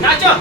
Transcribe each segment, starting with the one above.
Nacho.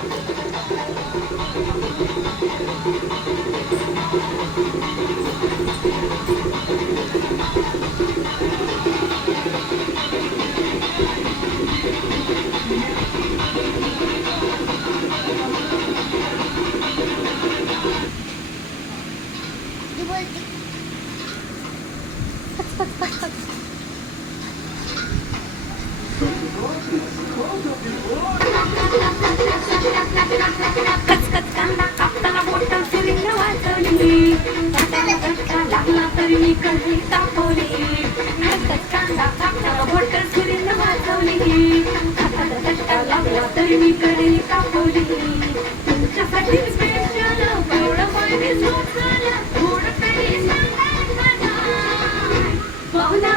कचकच कांदा कापताना बोट सुरीन वाजवली झटका लागला तरी मी कधी तापवली कचकच कांदा कापताना बोट सुरीन वाजवली झटका लागला तरी मी कधी तापवली तुमच्यासाठी स्पेशल एवढं पाणी सोचलं थोडं तरी सांगायचं पाहुणा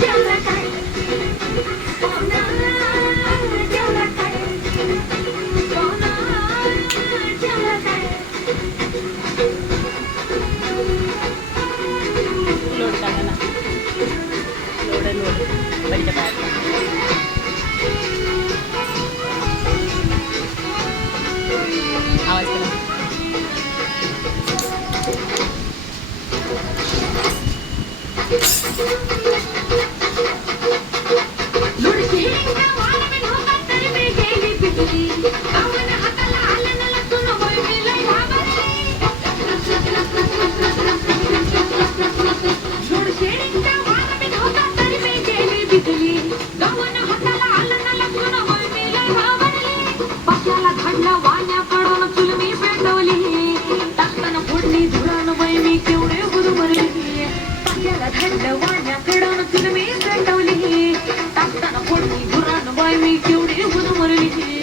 जेवढा काय पाहुणा जेवढा काय लोड काढा ना लोड बरीच्या पायात आवाज केला थंड वाण्याकडून तुला मी पेटवली टाकताना फोडणी धुरान बाई मी केवढी गुदमरली